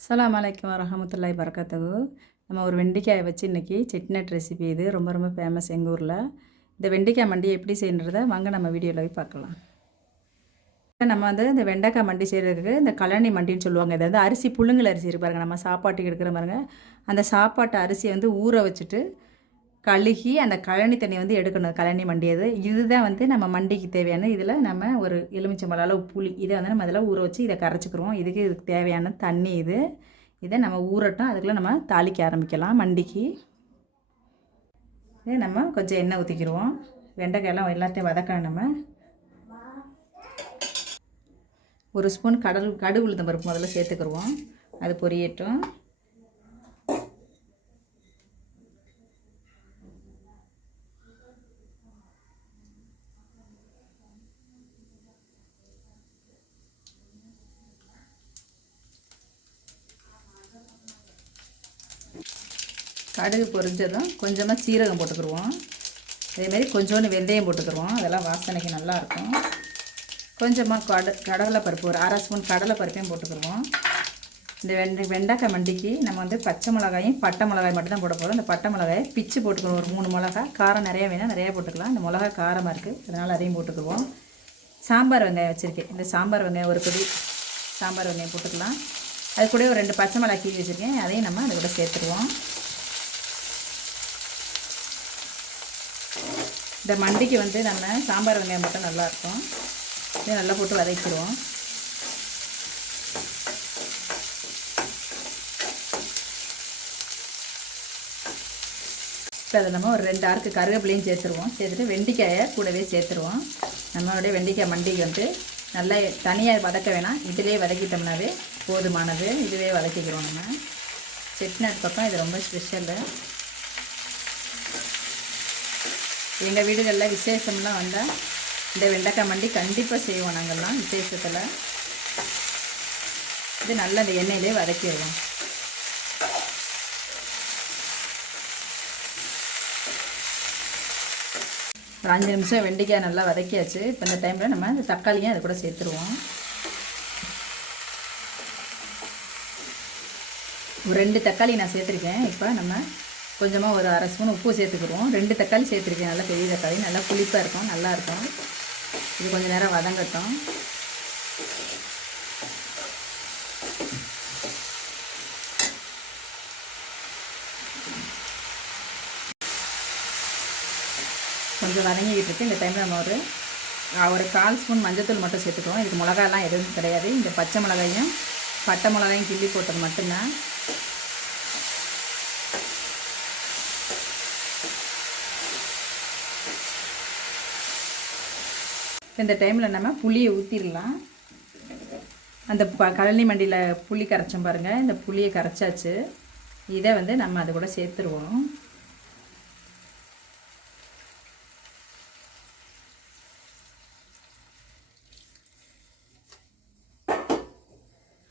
அஸ்ஸலாமு அலைக்கும் வரஹமத்துல்லாஹி வரகாத்துஹு. நம்ம ஒரு வெண்டைக்காயை வச்சு இன்றைக்கி செட்டிநாட் ரெசிபி. இது ரொம்ப ரொம்ப ஃபேமஸ் எங்கள் ஊரில். இந்த வெண்டைக்காய் மண்டி எப்படி செய்யணுன்றதை வாங்க நம்ம வீடியோவில் போய் பார்க்கலாம். நம்ம இந்த வெண்டைக்காய் மண்டி செய்கிறதுக்கு இந்த கழனி மண்டின்னு சொல்லுவாங்க. இதை அரிசி புழுங்கல் அரிசி இருக்கு பாருங்கள், நம்ம சாப்பாட்டுக்கு எடுக்கிற பாருங்க. அந்த சாப்பாட்டு அரிசியை ஊற வச்சுட்டு கழுகி அந்த கழனி தண்ணி எடுக்கணும். கழனி மண்டி இதுதான் நம்ம மண்டிக்கு தேவையான. இதில் நம்ம ஒரு எலுமிச்சம்பழ அளவு புளி இதை நம்ம அதில் ஊற வச்சு இதை கரைச்சிக்கிறோம். இதுக்கு தேவையான தண்ணி இதை நம்ம ஊறட்டும். அதுக்குள்ளே நம்ம தாளிக்க ஆரம்பிக்கலாம். மண்டிக்கு நம்ம கொஞ்சம் எண்ணெய் ஊற்றிக்கிடுவோம். வெண்டைக்காயெல்லாம் எல்லாத்தையும் வதக்கணும். நம்ம ஒரு ஸ்பூன் கடுகு உளுத்தம் பருப்பு முதல்ல சேர்த்துக்கிடுவோம். அது பொரியட்டும். கடுகு பொரிஞ்சதும் கொஞ்சமாக சீரகம் போட்டுக்கிடுவோம். அதேமாரி கொஞ்சோண்டு வெந்தயம் போட்டுக்கிடுவோம். அதெல்லாம் வாசனைக்கு நல்லாயிருக்கும். கொஞ்சமாக கடலை பருப்பு ஒரு அரை ஸ்பூன் கடலை பருப்பையும் போட்டுக்கிடுவோம். இந்த வெண்டைக்காய் மண்டிக்கு நம்ம பச்சை மிளகாயும் பட்டை மிளகாய் மட்டும் தான் போட போகிறோம். இந்த பட்டை மிளகாயை பிச்சு போட்டுக்கிறோம். ஒரு 3 மிளகா. காரம் நிறையா வேணால் நிறையா போட்டுக்கலாம். இந்த மிளகா காரமாக இருக்குது, அதனால் அதையும் போட்டுக்குவோம். சாம்பார் வெங்காயம் வச்சுருக்கேன். இந்த சாம்பார் வெங்காயம் ஒரு கொடி சாம்பார் வெங்காயம் போட்டுக்கலாம். அது கூட ஒரு 2 பச்சை மிளகாய் கீழ் வச்சுருக்கேன். அதையும் நம்ம அதை கூட சேர்த்துருவோம். இந்த மண்டிக்கு நம்ம சாம்பார் வெங்காயம் மட்டும் நல்லாயிருக்கும். இதை நல்லா போட்டு வதக்கிடுவோம். இப்போ அதை நம்ம ஒரு 2 ஆறுக்கு கருவேப்பிலையும் சேர்த்துருவோம். சேர்த்துட்டு வெண்டைக்காயை கூடவே சேர்த்துருவோம். நம்மளுடைய வெண்டைக்காய் மண்டிக்கு நல்லா தனியாக வதக்க வேணாம், இதிலே வதக்கிட்டோம்னாவே போதுமானது. இதுவே வதக்கிக்கிறோம். நம்ம செட்டிநாட் பக்கம் இது ரொம்ப ஸ்பெஷலு. எங்கள் வீடுகளில் விசேஷம்லாம் வந்தால் இந்த வெண்டைக்காய் மண்டி கண்டிப்பாக செய்வோம். நாங்கள்லாம் விசேஷத்தில் இது நல்லா இந்த எண்ணெயிலே வதக்கிடுவோம். ஒரு 5 நிமிஷம் வெண்டைக்காய் நல்லா வதக்கியாச்சு. இப்போ இந்த டைமில் நம்ம இந்த தக்காளியும் அது கூட சேர்த்துருவோம். ஒரு 2 தக்காளி நான் சேர்த்துருக்கேன். இப்போ நம்ம கொஞ்சமாக ஒரு அரை ஸ்பூன் உப்பு சேர்த்துக்கிடுவோம். 2 தக்காளி சேர்த்துருக்கேன். நல்லா பெரிய தக்காளி, நல்லா புளிப்பாக இருக்கும், நல்லாயிருக்கும். இது கொஞ்சம் நேரம் வதங்கட்டும். கொஞ்சம் வதங்கிக்கிட்டு இருக்கு. இந்த டைமில் நம்ம ஒரு 1/4 ஸ்பூன் மஞ்சத்தூள் மட்டும் சேர்த்துக்குவோம். இதுக்கு மிளகாலாம் எதுவும் கிடையாது. இந்த பச்சை மிளகாயும் பட்டை மிளகாயும் கிள்ளி போட்டது மட்டும்தான். இந்த டைமில் நம்ம புளியை ஊற்றிடலாம். அந்த கழனி மண்டியில் புளி கரைச்சோம் பாருங்கள். இந்த புளியை கரைச்சாச்சு. இதை நம்ம அதை கூட சேர்த்துருவோம்.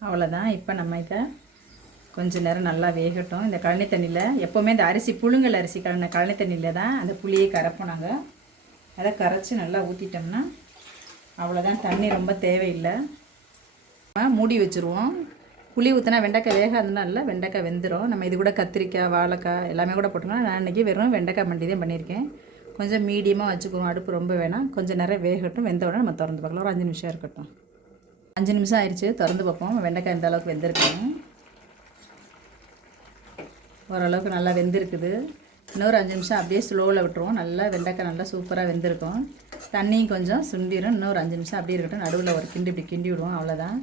அவ்வளோதான். இப்போ நம்ம இதை கொஞ்சம் நேரம் நல்லா வேகட்டும். இந்த கழனி தண்ணியில் எப்போவுமே இந்த அரிசி புழுங்கல் அரிசி கழனி தண்ணியில் தான் அந்த புளியை கரைப்போம். நாங்கள் அதை கரைச்சி நல்லா ஊற்றிட்டோம்னா அவ்வளோதான். தண்ணி ரொம்ப தேவையில்லை. மூடி வச்சுருவோம். புளி ஊற்றினா வெண்டைக்காய் வேகாதுன்னா இல்லை, வெண்டைக்காய் வெந்துடும். நம்ம இது கூட கத்திரிக்காய் வாழைக்காய் எல்லாமே கூட போட்டுக்கலாம். நான் இன்றைக்கி வெறும் வெண்டைக்காய் மண்டி தான் பண்ணியிருக்கேன். கொஞ்சம் மீடியமாக வச்சுக்குவோம். அடுப்பு ரொம்ப வேணாம். கொஞ்சம் நேரம் வேகட்டும். வெந்த உடனே நம்ம திறந்து பார்க்கலாம். ஒரு 5 நிமிஷம் இருக்கட்டும். 5 நிமிஷம் ஆயிடுச்சு. திறந்து பார்ப்போம். வெண்டைக்காய் இந்த அளவுக்கு வெந்திருக்கணும். ஓரளவுக்கு நல்லா வெந்திருக்குது. இன்னொரு 5 நிமிஷம் அப்படியே ஸ்லோவில் விட்டுருவோம். நல்லா வெண்டைக்காய் நல்லா சூப்பராக வெந்திருக்கும். தண்ணியும் கொஞ்சம் சுண்டிடும். இன்னொரு 5 நிமிஷம் அப்படியே இருக்கட்டும். நடுவில் ஒரு இப்படி கிண்டி விடுவோம். அவ்வளோதான்.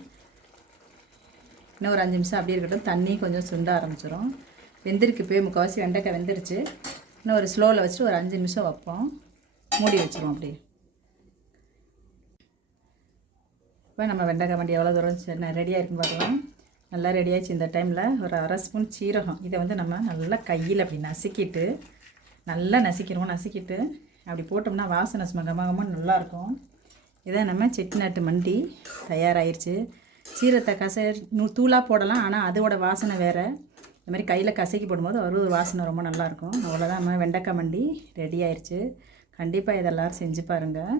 இன்னொரு 5 நிமிஷம் அப்படியே இருக்கட்டும். தண்ணி கொஞ்சம் சுண்ட ஆரம்பிச்சிடும். வெந்திருக்கு. போய் முக்கால்வாசி வெண்டைக்காய் வெந்துருச்சு. இன்னும் ஒரு ஸ்லோவில் வச்சுட்டு ஒரு 5 நிமிஷம் வைப்போம். மூடி வச்சுருவோம். அப்படியே இப்போ நம்ம வெண்டைக்காய் மண்டி எவ்வளோ தூரம் ரெடியாக இருக்குன்னு பார்க்கலாம். நல்லா ரெடியாகிடுச்சு. இந்த டைமில் ஒரு அரை ஸ்பூன் சீரகம் இதை நம்ம நல்லா கையில் அப்படி நசுக்கிட்டு நல்லா நசுக்கிட்டு அப்படி போட்டோம்னா வாசனை கமகமாக நல்லாயிருக்கும். இதை நம்ம செட்டிநாட்டு மண்டி தயாராகிடுச்சு. சீரகத்தை தூளாக போடலாம், ஆனால் அதோட வாசனை வேறு. இந்த மாதிரி கையில் கசக்கி போடும்போது ஒரு வாசனை ரொம்ப நல்லாயிருக்கும். அவ்வளோதான். நம்ம வெண்டைக்காய் மண்டி ரெடி ஆயிடுச்சு. கண்டிப்பாக இதெல்லாம் செஞ்சு பாருங்கள்.